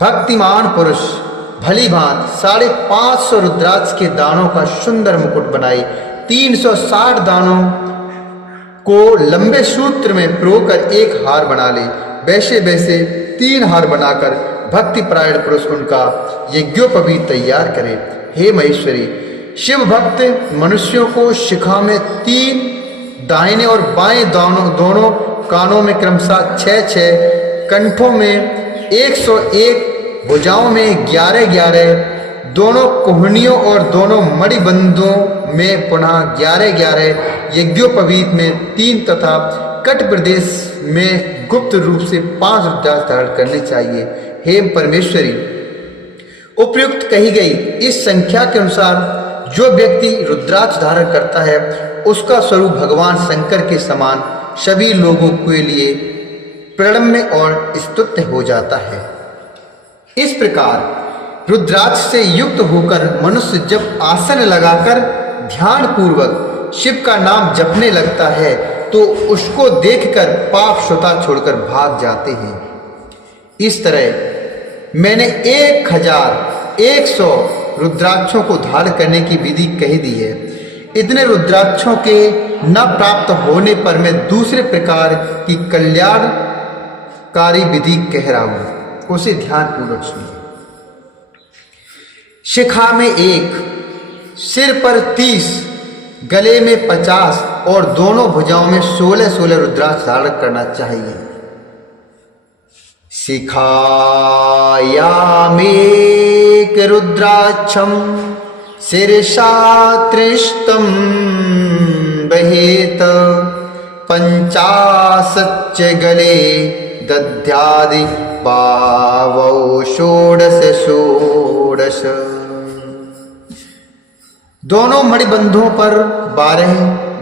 भक्तिमान पुरुष भली भांत 550 रुद्राक्ष के दानों का सुंदर मुकुट बनाई 360 दानों को लंबे सूत्र में पिरोकर एक हार बना ले। वैसे वैसे 3 हार बनाकर भक्ति परायण पुरुष उनका यज्ञोपवीत तैयार करे। हे महेश्वरी, शिव भक्त मनुष्यों को शिखा में 3, दाहिने और बाएं दोनों कानों में क्रमशः 6, कंठों में 101, भुजाओं में 11, दोनों कोहनियों और दोनों मणिबंधों में पुनः 11, यज्ञोपवीत में 3 तथा कट प्रदेश में गुप्त रूप से 5 रुद्राक्ष धारण करने चाहिए। हे परमेश्वरी, उपयुक्त कही गई इस संख्या के अनुसार जो व्यक्ति रुद्राक्ष धारण करता है उसका स्वरूप भगवान शंकर के समान सभी लोगों के लिए प्रणम्य और स्तुत्य हो जाता है। इस प्रकार रुद्राक्ष से युक्त होकर मनुष्य जब आसन लगाकर ध्यान पूर्वक शिव का नाम जपने लगता है तो उसको देखकर पाप स्वतः छोड़कर भाग जाते हैं। इस तरह मैंने 1100 रुद्राक्षों को धारण करने की विधि कह दी है। इतने रुद्राक्षों के न प्राप्त होने पर मैं दूसरे प्रकार की कल्याणकारी विधि कह रहा हूं, उसे ध्यान पूर्वक सुनिए। शिखा में 1, सिर पर 30, गले में 50 और दोनों भुजाओं में 16 रुद्राक्ष धारण करना चाहिए। शिखायामेक रुद्राक्षम शिरसा त्रिष्टम बहेत 50 गले दध्यादि बावौ 16। दोनों मणिबंधों पर 12,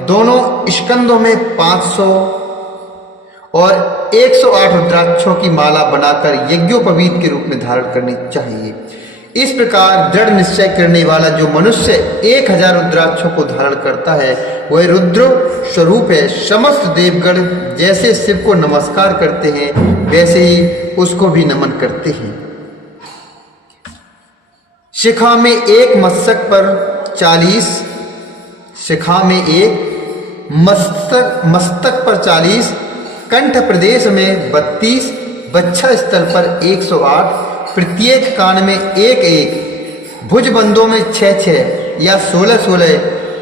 दोनों स्कंदों में 500 और 108 रुद्राक्षों की माला बनाकर यज्ञोपवीत के रूप में धारण करनी चाहिए। इस प्रकार दृढ़ निश्चय करने वाला जो मनुष्य 1000 रुद्राक्षों को धारण करता है वह रुद्र स्वरूप है। समस्त देवगण जैसे शिव को नमस्कार करते हैं वैसे ही उसको भी नमन करते हैं। शिखा में 1 मस्तक पर 40, शिखा में 1 मस्तक पर 40, कंठ प्रदेश में 32, बच्छा स्थल पर 108, प्रत्येक कान में 1, भुजबंधों में 6 या 16,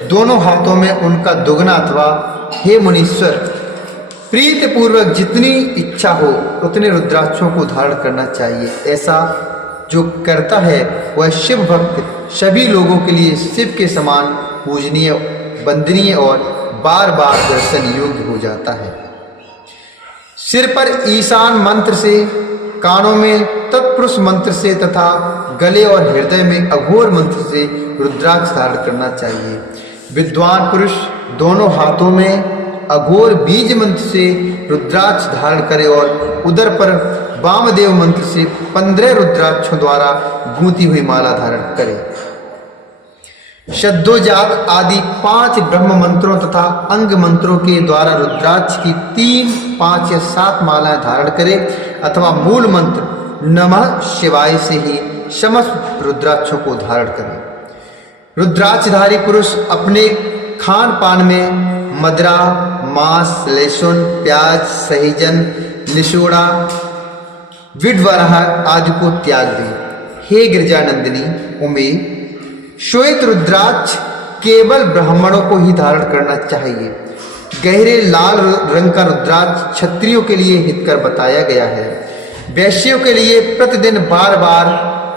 दोनों हाथों में उनका दुगना अथवा हे मुनीश्वर, प्रीति पूर्वक जितनी इच्छा हो उतने रुद्राक्षों को धारण करना चाहिए। ऐसा जो करता है वह शिव भक्त सभी लोगों के लिए शिव के समान पूजनीय, वंदनीय और बार बार दर्शन योग्य हो जाता है। सिर पर ईशान मंत्र से, कानों में तत्पुरुष मंत्र से तथा गले और हृदय में अघोर मंत्र से रुद्राक्ष धारण करना चाहिए। विद्वान पुरुष दोनों हाथों में अघोर बीज मंत्र से रुद्राक्ष धारण करे और उदर पर वामदेव मंत्र से 15 रुद्राक्षों द्वारा गूंथी हुई माला धारण करे। शब्दोजात आदि 5 ब्रह्म मंत्रों तथा अंग मंत्रों के द्वारा रुद्राक्ष की 3, 5 या 7 मालाएं धारण करे अथवा मूल मंत्र नमः शिवाय से ही समस्त रुद्राक्षों को धारण करे। रुद्राक्षधारी पुरुष अपने खान पान में मदरा, मांस, लहसुन, प्याज, सहीजन, निशोड़ा, विडवराह आदि को त्याग दे। हे गिरिजानंदिनी उमे, श्वेत रुद्राक्ष केवल ब्राह्मणों को ही धारण करना चाहिए। गहरे लाल रंग का रुद्राक्ष क्षत्रियों के लिए हितकर बताया गया है। वैश्यों के लिए प्रतिदिन बार बार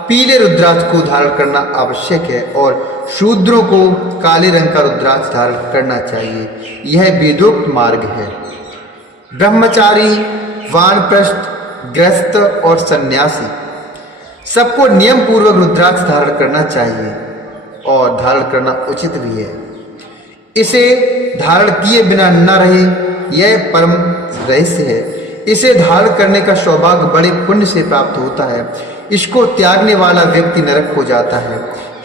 पीले रुद्राक्ष को धारण करना आवश्यक है और शूद्रों को काले रंग का रुद्राक्ष धारण करना चाहिए। यह वेदोक्त मार्ग है। ब्रह्मचारी, वानप्रस्थ, गृहस्थ और सन्यासी सबको नियम पूर्वक रुद्राक्ष धारण करना चाहिए और धारण करना उचित भी है। इसे धारण किए बिना न रहे यह परम रहस्य है। इसे धारण करने का सौभाग्य बड़े पुण्य से प्राप्त होता है। इसको त्यागने वाला व्यक्ति नरक हो जाता है।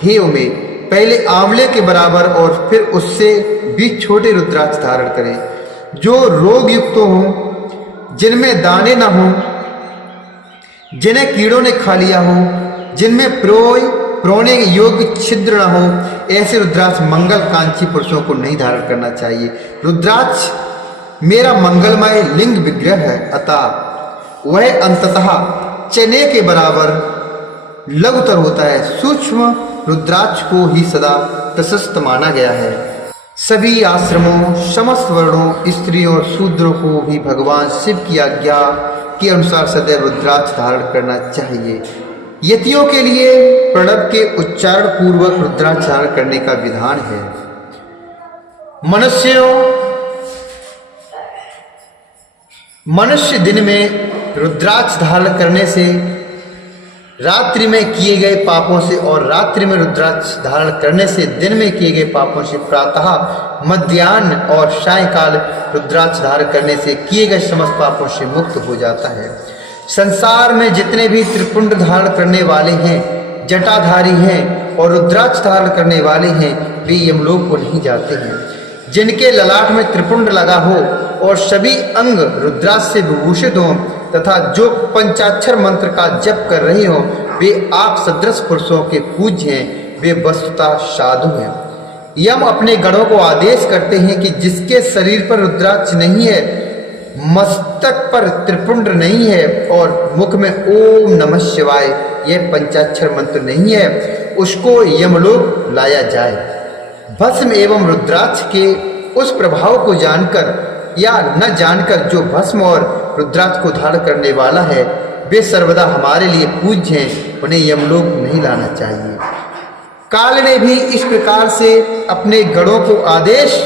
हे उमे, पहले आंवले के बराबर और फिर उससे भी छोटे रुद्राक्ष धारण करें जो रोग युक्त हो, जिनमें दाने न हो, जिन्हें कीड़ों ने खा लिया हो, जिनमें प्रोने योग्य छिद्र न हो, ऐसे रुद्राक्ष मंगल कांक्षी पुरुषों को नहीं धारण करना चाहिए। रुद्राक्ष मेरा मंगलमय लिंग विग्रह है, अतः वह अंततः चने के बराबर लघुतर होता है। सूक्ष्म रुद्राक्ष को ही सदा प्रशस्त माना गया है। सभी आश्रमों, समस्त वर्णों, स्त्रियों और शूद्रों को भी भगवान शिव की आज्ञा के अनुसार सदैव रुद्राक्ष धारण करना चाहिए। यतियों के लिए प्रणव के उच्चारण पूर्वक रुद्राक्ष धारण करने का विधान है। मनुष्य दिन में रुद्राक्ष धारण करने से रात्रि में किए गए पापों से और रात्रि में रुद्राक्ष धारण करने से दिन में किए गए पापों से, प्रातः, मध्याह्न और सायंकाल रुद्राक्ष धारण करने से किए गए समस्त पापों से मुक्त हो जाता है। संसार में जितने भी त्रिपुंड धारण करने वाले हैं, जटाधारी हैं और रुद्राक्ष धारण करने वाले हैं, वे यमलोक को नहीं जाते हैं। जिनके ललाट में त्रिपुंड लगा हो और सभी अंग रुद्राक्ष से विभूषित हों तथा जो पंचाक्षर मंत्र का जप कर रहे हो, वे आप सदृश पुरुषों के पूज्य हैं, वे वस्तुतः साधु हैं। यम अपने गणों को आदेश करते हैं कि जिसके शरीर पर रुद्राक्ष नहीं है, मस्तक पर त्रिपुंड नहीं है और मुख में ओम नमः शिवाय यह पंचाक्षर मंत्र नहीं है, उसको यमलोक लाया जाए। भस्म एवं रुद्राक्ष के उस प्रभाव को जानकर या न जानकर जो भस्म और रुद्राक्ष को धारण करने वाला है, वे सर्वदा हमारे लिए पूज्य हैं, उन्हें यमलोक नहीं लाना चाहिए। काल ने भी इस प्रकार से अपने गणों को आदेश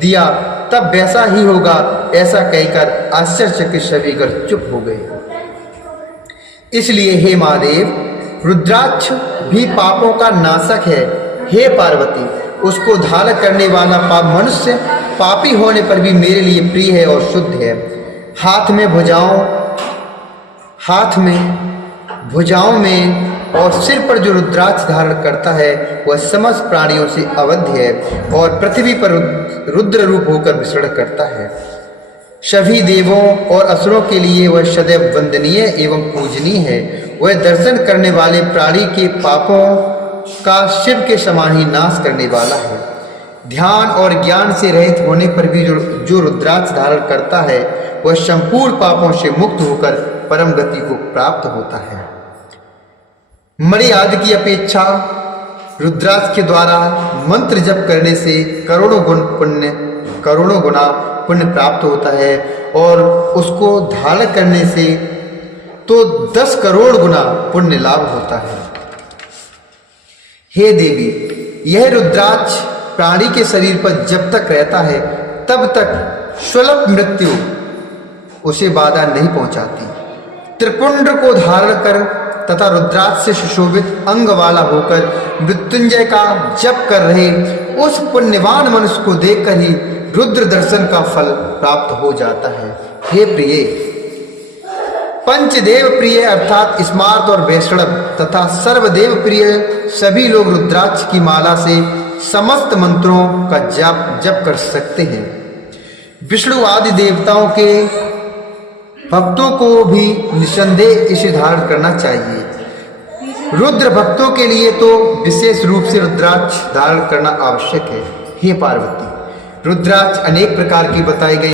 दिया, तब वैसा ही होगा, ऐसा कहकर आश्चर्यचकित सभी गण चुप हो गए। इसलिए हे महादेव, रुद्राक्ष भी पापों का नाशक है। हे पार्वती, उसको धारण करने वाला पाप मनुष्य पापी होने पर भी मेरे लिए प्रिय है और शुद्ध है। हाथ में भुजाओं में और सिर पर जो रुद्राक्ष धारण करता है, वह समस्त प्राणियों से अवध्य है और पृथ्वी पर रुद्र रूप होकर विचरण करता है। सभी देवों और असुरों के लिए वह सदैव वंदनीय एवं पूजनीय है। वह दर्शन करने वाले प्राणी के पापों का शिव के समान ही नाश करने वाला है। ध्यान और ज्ञान से रहित होने पर भी जो रुद्राक्ष धारण करता है, वह संपूर्ण पापों से मुक्त होकर परम गति को प्राप्त होता है। मणि आदि की अपेक्षा रुद्राक्ष के द्वारा मंत्र जप करने से करोड़ों गुना पुण्य प्राप्त होता है और उसको धारण करने से तो 10 करोड़ गुना पुण्य लाभ होता है। हे देवी, यह रुद्राक्ष प्राणी के शरीर पर जब तक रहता है, तब तक स्वल्प मृत्यु उसे बाधा नहीं पहुंचाती। त्रिपुंड को धारण कर तथा रुद्राक्ष से सुशोभित अंग वाला होकर मृत्युंजय का जप कर रहे उस पुण्यवान मनुष्य को देखकर ही रुद्र दर्शन का फल प्राप्त हो जाता है। हे प्रिय, पंचदेव प्रिय अर्थात स्मार्त और वैष्णव तथा सर्वदेव प्रिय सभी लोग रुद्राक्ष की माला से समस्त मंत्रों का जप कर सकते हैं। विष्णु आदि देवताओं के भक्तों को भी निसंदेह इसे धारण करना चाहिए। रुद्र भक्तों के लिए तो विशेष रूप से रुद्राक्ष धारण करना आवश्यक है। हे पार्वती, रुद्राक्ष अनेक प्रकार की बताई गई